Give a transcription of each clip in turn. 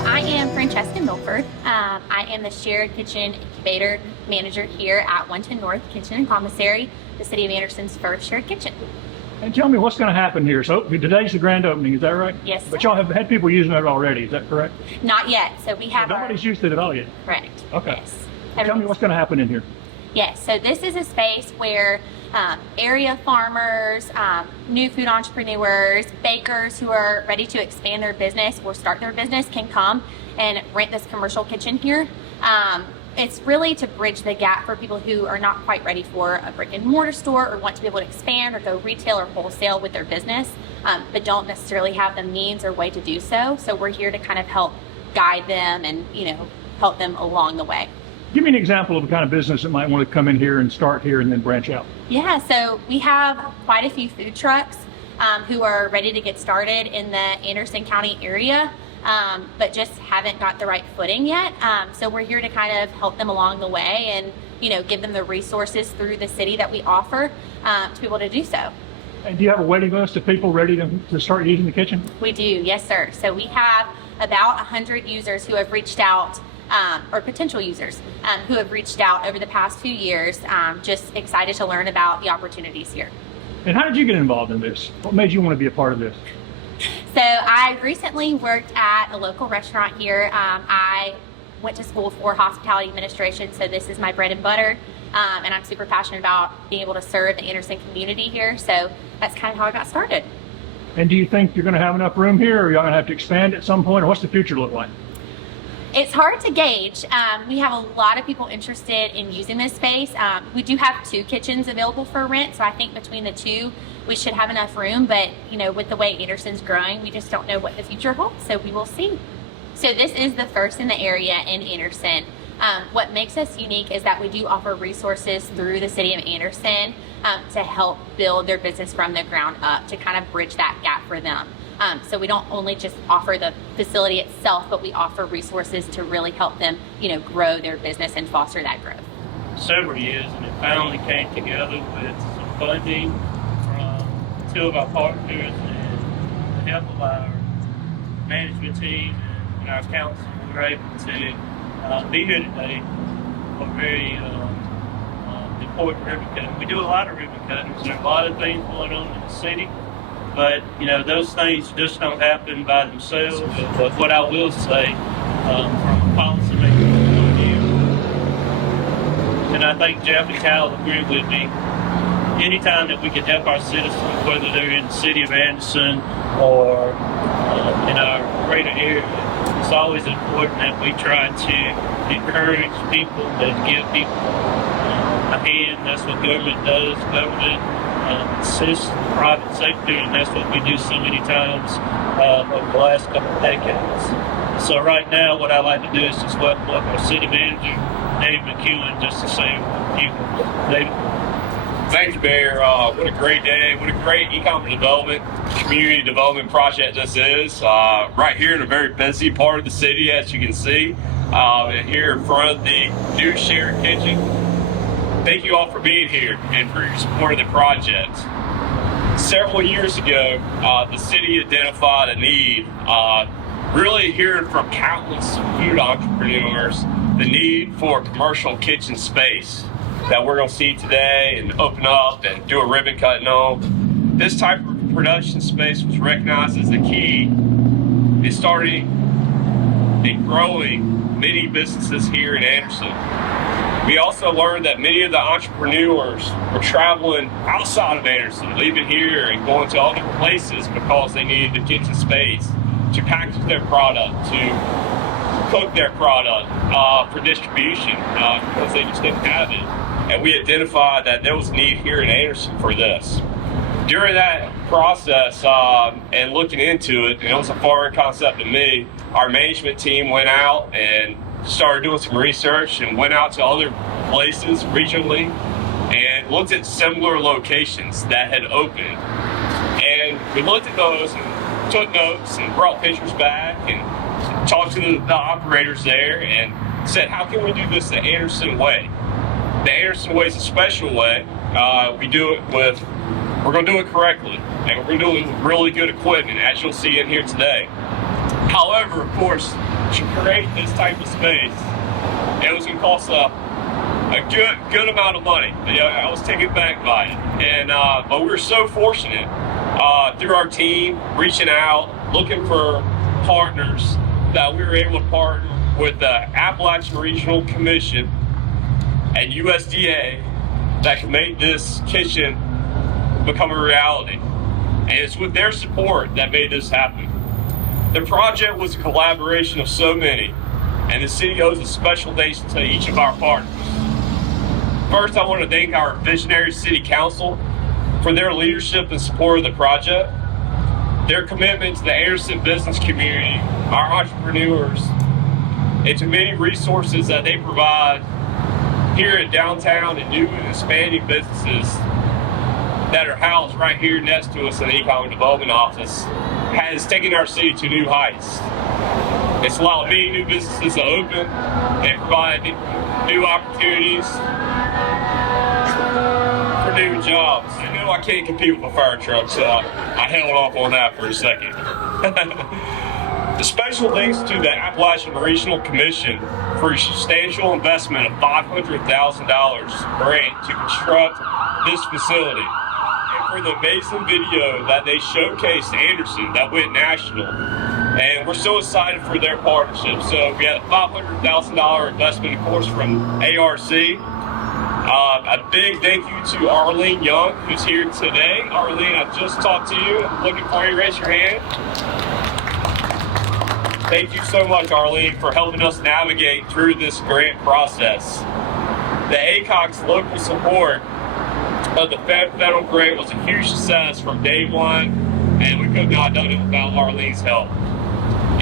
I am Francesca Milford. I am the Shared Kitchen Incubator Manager here at 110 North Kitchen and Commissary, the City of Anderson's first shared kitchen. And tell me what's going to happen here. So today's the grand opening, is that right? Yes, But sir. y'all have had people using it already, is that correct? Not yet. So we have Nobody's used it at all yet? Correct. Okay. Yes. Tell me what's going to happen in here. Yes, so this is a space where area farmers, new food entrepreneurs, bakers who are ready to expand their business or start their business can come and rent this commercial kitchen here. It's really to bridge the gap for people who are not quite ready for a brick and mortar store or want to be able to expand or go retail or wholesale with their business, but don't necessarily have the means or way to do so. So we're here to kind of help guide them and, help them along the way. Give me an example of the kind of business that might want to come in here and start here and then branch out. Yeah, so we have quite a few food trucks who are ready to get started in the Anderson County area, but just haven't got the right footing yet. So we're here to kind of help them along the way and, give them the resources through the city that we offer to be able to do so. And do you have a waiting list of people ready to start using the kitchen? We do, yes, sir. So we have about 100 users who have reached out, or potential users who have reached out over the past few years, just excited to learn about the opportunities here. And how did you get involved in this? What made you want to be a part of this? So I recently worked at a local restaurant here. I went to school for hospitality administration, so this is my bread and butter, and I'm super passionate about being able to serve the Anderson community here, so that's kind of how I got started. And do you think you're going to have enough room here, or you're going to have to expand at some point, or what's the future look like? It's hard to gauge. We have a lot of people interested in using this space. We do have 2 kitchens available for rent, so I think between the 2 we should have enough room, but with the way Anderson's growing, we just don't know what the future holds, so we will see. So this is the first in the area in Anderson. What makes us unique is that we do offer resources through the City of Anderson to help build their business from the ground up, to kind of bridge that gap for them. So we don't only just offer the facility itself, but we offer resources to really help them, grow their business and foster that growth. Several years, and it finally came together with some funding from 2 of our partners and the help of our management team and our council. We were able to be here today for a very important ribbon cutting. We do a lot of ribbon cuttings. There are a lot of things going on in the city. But, those things just don't happen by themselves. But what I will say, from a policymaker point of view, and I think Jeff and Kyle agree with me, anytime that we can help our citizens, whether they're in the city of Anderson or in our greater area, it's always important that we try to encourage people, that give people a hand. That's what government does. Government assists the private sector, and that's what we do so many times over the last couple of decades. So right now, what I like to do is just welcome up our city manager, Dave McEwen, just to say a few words. David. Thank you, Mayor. What a great day. What a great e-commerce development, community development project this is. Right here in a very busy part of the city, as you can see, here in front of the new shared kitchen. Thank you all for being here and for your support of the project. Several years ago, the city identified a need, really hearing from countless food entrepreneurs, the need for commercial kitchen space that we're going to see today and open up and do a ribbon cutting on. This type of production space was recognized as the key in starting and growing many businesses here in Anderson. We also learned that many of the entrepreneurs were traveling outside of Anderson, leaving here and going to all different places because they needed the kitchen space to package their product, to cook their product for distribution because they just didn't have it. And we identified that there was a need here in Anderson for this. During that process and looking into it, and it was a foreign concept to me, our management team went out and started doing some research and went out to other places regionally and looked at similar locations that had opened. And we looked at those and took notes and brought pictures back and talked to the operators there and said, how can we do this the Anderson way? The Anderson way is a special way. We're going to do it correctly, and we're going to do it with really good equipment, as you'll see in here today. However, of course, to create this type of space, it was going to cost a good amount of money. I was taken back by it, and but we were so fortunate through our team reaching out, looking for partners, that we were able to partner with the Appalachian Regional Commission and USDA that can make this kitchen become a reality. And it's with their support that made this happen. The project was a collaboration of so many, and the city owes a special thanks to each of our partners. First, I want to thank our visionary city council for their leadership and support of the project, their commitment to the Anderson business community, our entrepreneurs, and to many resources that they provide here in downtown and new and expanding businesses that are housed right here next to us in the Economic Development Office has taken our city to new heights. It's allowed many new businesses to open and provide new opportunities for new jobs. I know I can't compete with a fire truck, so I held off on that for a second. The special thanks to the Appalachian Regional Commission for a substantial investment of $500,000 grant to construct this facility, and for the amazing video that they showcased Anderson that went national. And we're so excited for their partnership. So we had a $500,000 investment, of course, from ARC. A big thank you to Arlene Young, who's here today. Arlene, I just talked to you. I'm looking for you. Raise your hand. Thank you so much, Arlene, for helping us navigate through this grant process. The ACOG's local support of the federal grant was a huge success from day one, and we could not have done it without Arlene's help.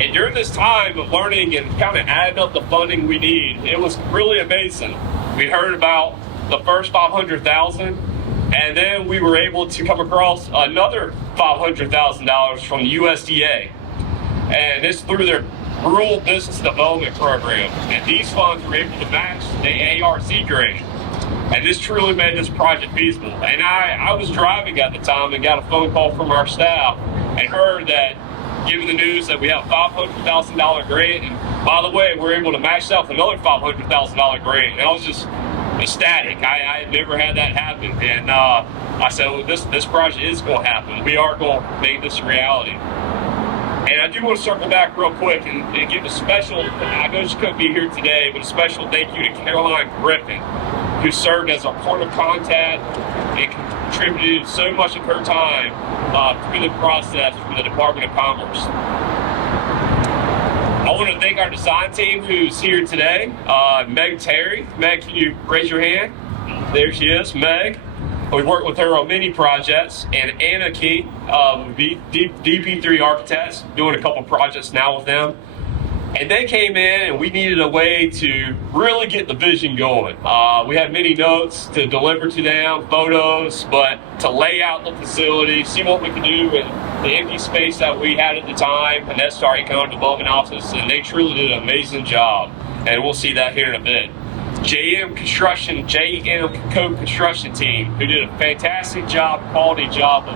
And during this time of learning and kind of adding up the funding we need, it was really amazing. We heard about the first $500,000, and then we were able to come across another $500,000 from the USDA. And it's through their Rural Business Development Program. And these funds were able to match the ARC grant. And this truly made this project feasible. And I was driving at the time and got a phone call from our staff and heard that, given the news that we have a $500,000 grant, and by the way, we're able to match that with another $500,000 grant. And I was just ecstatic. I had never had that happen. And I said, well, this project is going to happen. We are going to make this a reality. And I do want to circle back real quick and give a special, I know she couldn't be here today, but a special thank you to Caroline Griffin, who served as our point of contact and contributed so much of her time through the process for the Department of Commerce. I want to thank our design team who's here today. Meg Terry. Meg, can you raise your hand? There she is, Meg. We worked with her on many projects, and Anna Key, DP3 Architects, doing a couple projects now with them. And they came in, and we needed a way to really get the vision going. We had many notes to deliver to them, photos, but to lay out the facility, see what we could do with the empty space that we had at the time, and that's our Economic Development Office, and they truly did an amazing job. And we'll see that here in a bit. JM Co-Construction Team, who did a fantastic job, quality job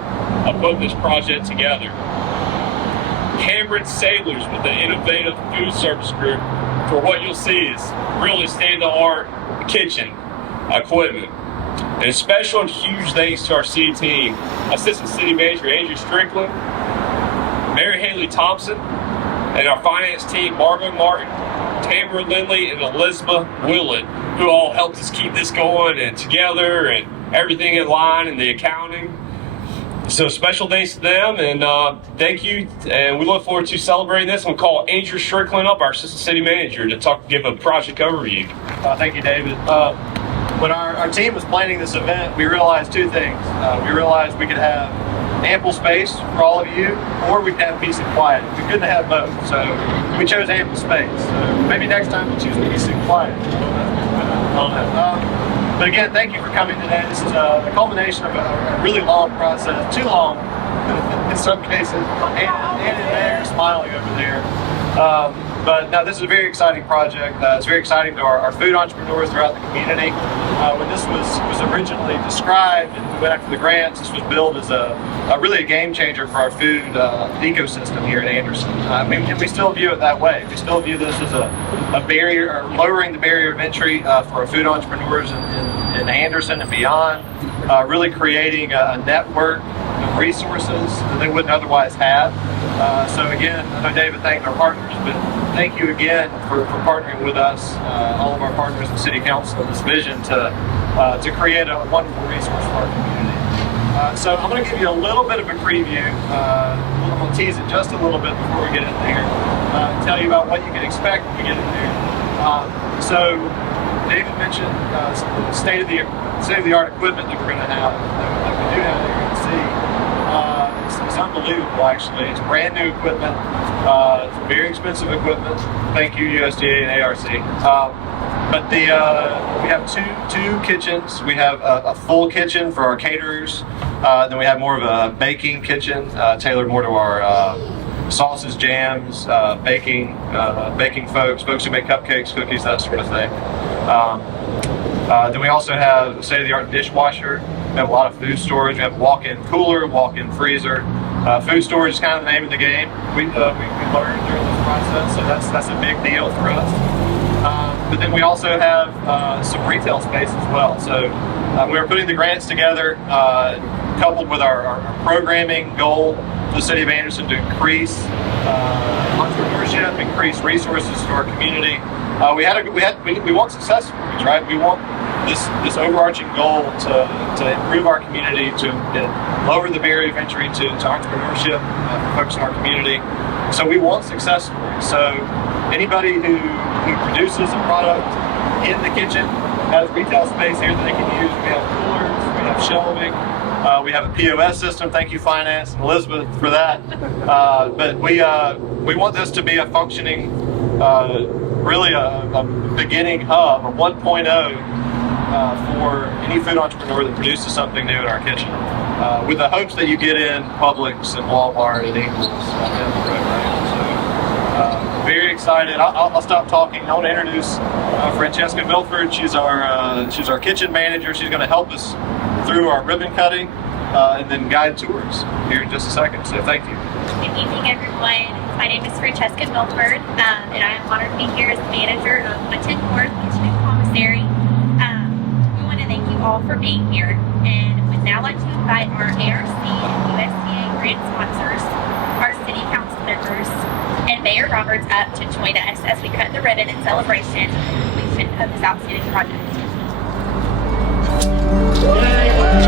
of putting this project together. Cameron Sailors with the Innovative Food Service Group for what you'll see is really state-of-the-art kitchen equipment. And a special and huge thanks to our city team, Assistant City Manager Andrew Strickland, Mary Haley Thompson, and our finance team, Marvin Martin, Tamara Lindley, and Elizabeth Willett, who all helped us keep this going and together and everything in line and the accounting. So special thanks to them, and thank you, and we look forward to celebrating this. We'll call Andrew Strickland up, our Assistant City Manager, to give a project overview. Thank you, David. When our team was planning this event, we realized two things. We realized we could have ample space for all of you, or we could have peace and quiet. We couldn't have both, so we chose ample space. So maybe next time we'll choose peace and quiet. I don't know. But again, thank you for coming today. This is a culmination of a really long process, too long in some cases, and in there, smiling over there. But no, this is a very exciting project. It's very exciting to our food entrepreneurs throughout the community. When this was originally described and we went after the grants, this was billed as really a game changer for our food ecosystem here at Anderson. And we still view it that way. We still view this as a barrier, or lowering the barrier of entry for our food entrepreneurs in Anderson and beyond, really creating a network of resources that they wouldn't otherwise have. So again, I know David thanked our partners, but thank you again for partnering with us, all of our partners in City Council, in this vision to create a wonderful resource for our community. So I'm going to give you a little bit of a preview. I'm going to tease it just a little bit before we get in there, tell you about what you can expect when we get in there. So David mentioned state-of-the-art equipment that we're going to have, that we do have that you're going to see. It's unbelievable, actually. It's brand new equipment. It's very expensive equipment. Thank you, USDA and ARC. But we have two kitchens. We have a full kitchen for our caterers. Then we have more of a baking kitchen, tailored more to our sauces, jams, baking folks who make cupcakes, cookies, that sort of thing. Then we also have a state-of-the-art dishwasher. We have a lot of food storage. We have a walk-in cooler, walk-in freezer. Food storage is kind of the name of the game. We learned during this process, so that's a big deal for us. But then we also have some retail space as well. So we were putting the grants together, coupled with our programming goal for the City of Anderson to increase entrepreneurship, increase resources to our community. We want success stories, right? We want this overarching goal to improve our community, to lower the barrier of entry to entrepreneurship for folks in our community. So we want success stories. So anybody who produces a product in the kitchen has retail space here that they can use. We have coolers, we have shelving, we have a POS system. Thank you, Finance and Elizabeth, for that. But we want this to be a functioning, really a beginning hub, a 1.0 for any food entrepreneur that produces something new in our kitchen, with the hopes that you get in Publix and Walmart and Ingles down the road, right? So, very excited. I'll stop talking. I want to introduce Francesca Milford. She's our kitchen manager. She's going to help us through our ribbon cutting and then guide tours here in just a second. So thank you. Good evening, everyone. My name is Francesca Milford, and I am honored to be here as the manager of the 10th Ward Kitchen and Commissary. We want to thank you all for being here, and would now like to invite our ARC and USDA grant sponsors, our City Council members, and Mayor Roberts up to join us as we cut the ribbon in celebration of the completion of this outstanding project. Yay!